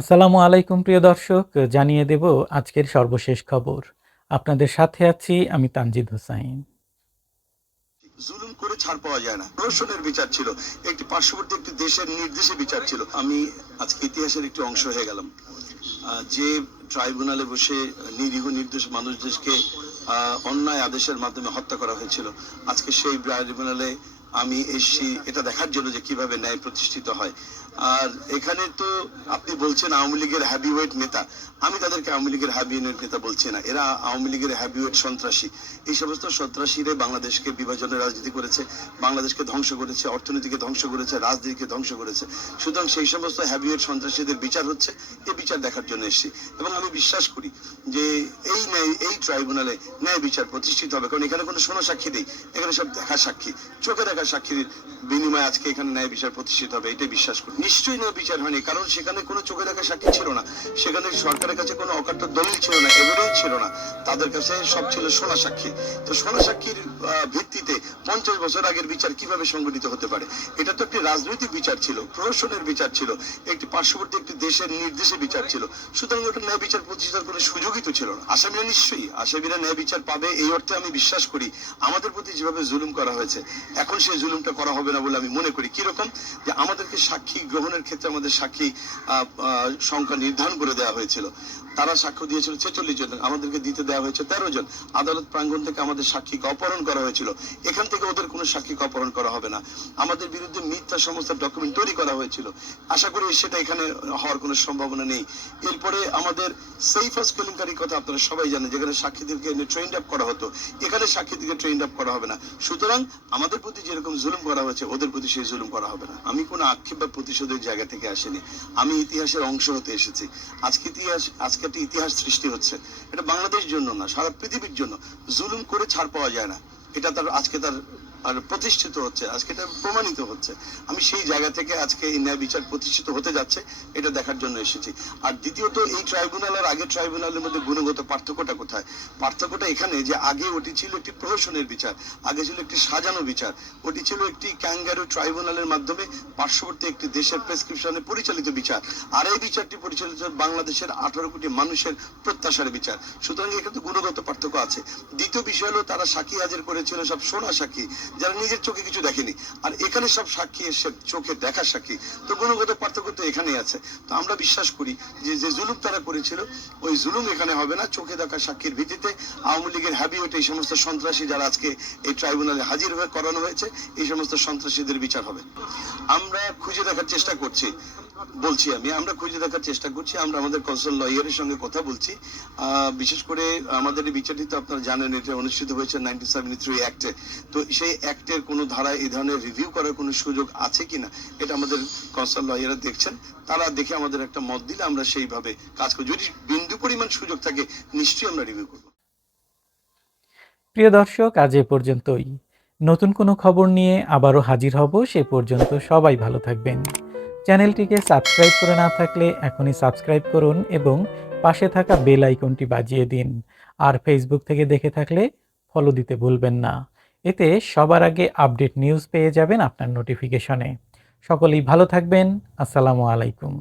আসসালামু আলাইকুম প্রিয় দর্শক, জানিয়ে দেব আজকের সর্বশেষ খবর। আপনাদের সাথে আছি আমি তানজিদ হোসাইন। জুলুম করে ছাড় পাওয়া যায় না। প্রহসনের বিচার ছিল, একটি পার্শ্ববর্তী একটি দেশের নির্দেশে বিচার ছিল। আমি আজকে ইতিহাসের একটি অংশ হয়ে গেলাম। যে ট্রাইব্যুনালে বসে নিরীহ নির্দোষ মানুষদেরকে অন্যায় আদেশের মাধ্যমে হত্যা করা হয়েছিল, আজকে সেই ট্রাইব্যুনালে আমি এসছি এটা দেখার জন্য যে কিভাবে ন্যায় প্রতিষ্ঠিত হয়। আর এখানে তো আপনি বলছেন আওয়ামী লীগের হ্যাভিওয়েট নেতা, আমি তাদেরকে আওয়ামী লীগের হ্যাভিওয়েট নেতা বলছি না, এরা আওয়ামী লীগের হ্যাভিওয়েট সন্ত্রাসী। এই সমস্ত সন্ত্রাসীরা বাংলাদেশকে বিভাজনের রাজনীতি করেছে, বাংলাদেশকে ধ্বংস করেছে, অর্থনীতিকে ধ্বংস করেছে, রাজনীতিকে ধ্বংস করেছে। সুতরাং সেই সমস্ত হ্যাভিওয়েট সন্ত্রাসীদের বিচার হচ্ছে, এই বিচার দেখার জন্য এসেছি। এবং আমি বিশ্বাস করি যে এই ট্রাইব্যুনালে ন্যায় বিচার প্রতিষ্ঠিত হবে, কারণ এখানে কোনো শোনা সাক্ষী নেই, এখানে সব দেখা সাক্ষী, চোখে দেখা সাক্ষীর বিনিময়ে আজকে এখানে ন্যায় বিচার প্রতিষ্ঠিত হবে, এটাই বিশ্বাস করি। নিশ্চয়ই ন্যায় বিচার হয়নি, কারণ সেখানে কোনো চোখে দেখা সাক্ষী ছিল না, সেখানে সরকারের কাছে কোনো অকাট্য দলিল ছিল না, এভিডেন্স ছিল না, তাদের কাছে সব ছিল সোনা সাক্ষী। তো সোনা সাক্ষীর ভিত্তিতে 50 বছর আগের বিচার কিভাবে সংগঠিত হতে পারে? এটা তো একটি রাজনৈতিক বিচার ছিল, প্রহসনের বিচার ছিল, একটি পার্শ্ববর্তী একটি দেশের নির্দেশে বিচার ছিল। সুতরাং ওটা ন্যায় বিচার প্রতিষ্ঠার কোনো সুযোগই তো ছিল না। আসামিরা নিশ্চয়ই আসামিরা ন্যায় বিচার পাবে, এই অর্থে আমি বিশ্বাস করি। আমাদের প্রতি যেভাবে জুলুম করা হয়েছে, এখন সেই জুলুমটা করা হবে না বলে আমি মনে করি। কিরকম? যে আমাদেরকে সাক্ষী গ্রহণের ক্ষেত্রে আমাদের সাক্ষী সংখ্যা নির্ধারণ করে দেওয়া হয়েছিল। তারা সাক্ষ্য দিয়েছিল 46 জন, আমাদেরকে দিতে দেওয়া হয়েছে 13 জন। আদালত প্রাঙ্গণ থেকে আমাদের সাক্ষীকে অপহরণ করা হয়েছিল, এখান থেকে ওদের কোনো সাক্ষীকে অপহরণ করা হবে না। আমাদের বিরুদ্ধে মিথ্যা সমস্ত ডকুমেন্ট তৈরি করা হয়েছিল, আশা করি সেটা এখানে হওয়ার কোনো সম্ভাবনা নেই। এরপরে আমাদের সেফ হাউস কেলেঙ্কারির কথা আপনারা সবাই জানেন, যেখানে সাক্ষীদেরকে ট্রেন্ড আপ করা হতো, এখানে সাক্ষীদেরকে ট্রেন্ড আপ করা হবে না। সুতরাং আমাদের প্রতি যেরকম জুলুম করা হয়েছে, ওদের প্রতি সেই জুলুম করা হবে না। আমি কোনো আক্ষেপ বা প্রতিশোধের জায়গা থেকে আসিনি, আমি ইতিহাসের অংশ হতে এসেছি। আজকে একটা ইতিহাস সৃষ্টি হচ্ছে, এটা বাংলাদেশের জন্য না, সারা পৃথিবীর জন্য। জুলুম করে ছাড় পাওয়া যায় না, এটা আজকে তার আর প্রতিষ্ঠিত হচ্ছে, আজকে এটা প্রমাণিত হচ্ছে। আমি সেই জায়গা থেকে আজকে এই ন্যায় বিচার প্রতিষ্ঠিত হতে যাচ্ছে, এটা দেখার জন্য এসেছি। আর দ্বিতীয়ত, এই ট্রাইব্যুনাল আর আগের ট্রাইব্যুনালের মধ্যে গুণগত পার্থক্যটা কোথায়? পার্থক্যটা এখানে যে আগে ওটি ছিল একটি প্রহসনের বিচার, আগে ছিল একটি সাজানো বিচার, ওটি ছিল একটি ক্যাঙ্গারু ট্রাইব্যুনালের মাধ্যমে পার্শ্ববর্তী একটি দেশের প্রেসক্রিপশনে পরিচালিত বিচার। আর এই বিচারটি পরিচালিত বাংলাদেশের 18 কোটি মানুষের প্রত্যাশার বিচার। সুতরাং এখানে তো গুণগত পার্থক্য আছে। দ্বিতীয় বিষয় হলো, তারা সাক্ষী হাজির করেছিল সব সোনা সাক্ষী, যারা নিজের চোখে কিছু দেখেনি, আর এখানে সব সাক্ষী এসে চোখে দেখা সাক্ষী। তো গুণগত পার্থক্য তো এখানেই আছে। তো আমরা বিশ্বাস করি যে যে জুলুম তারা করেছিল, ওই জুলুম এখানে হবে না। চোখে দেখা সাক্ষীর ভিত্তিতে আওয়ামী লীগের হ্যাবিওয়েট এই সমস্ত সন্ত্রাসী যারা আজকে এই ট্রাইব্যুনালে হাজির হয়ে করানো হয়েছে, এই সমস্ত সন্ত্রাসীদের বিচার হবে। আমরা খুঁজে দেখার চেষ্টা করছি, বলছি আমরা খুঁজে দেখার চেষ্টা করছি। আমরা আমাদের কনসাল লয়ারের সঙ্গে কথা বলছি। বিশেষ করে আমাদের এই বিচারটি তো আপনারা জানেন, এটা অনুষ্ঠিত হয়েছে 1973 অ্যাক্টে। তো সেই অ্যাক্টের কোনো ধারায় এই ধরনের রিভিউ করার কোনো সুযোগ আছে কিনা, এটা আমাদের কনসাল লয়াররা দেখছেন। তারা দেখে আমাদের একটা মত দিলে আমরা সেইভাবে কাজ করি। যদি বিন্দু পরিমাণ সুযোগ থাকে, নিশ্চয়ই আমরা রিভিউ করব। প্রিয় দর্শক, আজ এ পর্যন্তই। নতুন কোনো খবর নিয়ে আবারও হাজির হব, সে পর্যন্ত সবাই ভালো থাকবেন। চ্যানেলটিকে সাবস্ক্রাইব করে না থাকলে এখনই সাবস্ক্রাইব করুন এবং পাশে থাকা বেল আইকনটি বাজিয়ে দিন। আর ফেসবুক থেকে দেখে থাকলে ফলো দিতে ভুলবেন না, এতে সবার আগে আপডেট নিউজ পেয়ে যাবেন আপনার নোটিফিকেশনে। সকলেই ভালো থাকবেন। আসসালামু আলাইকুম।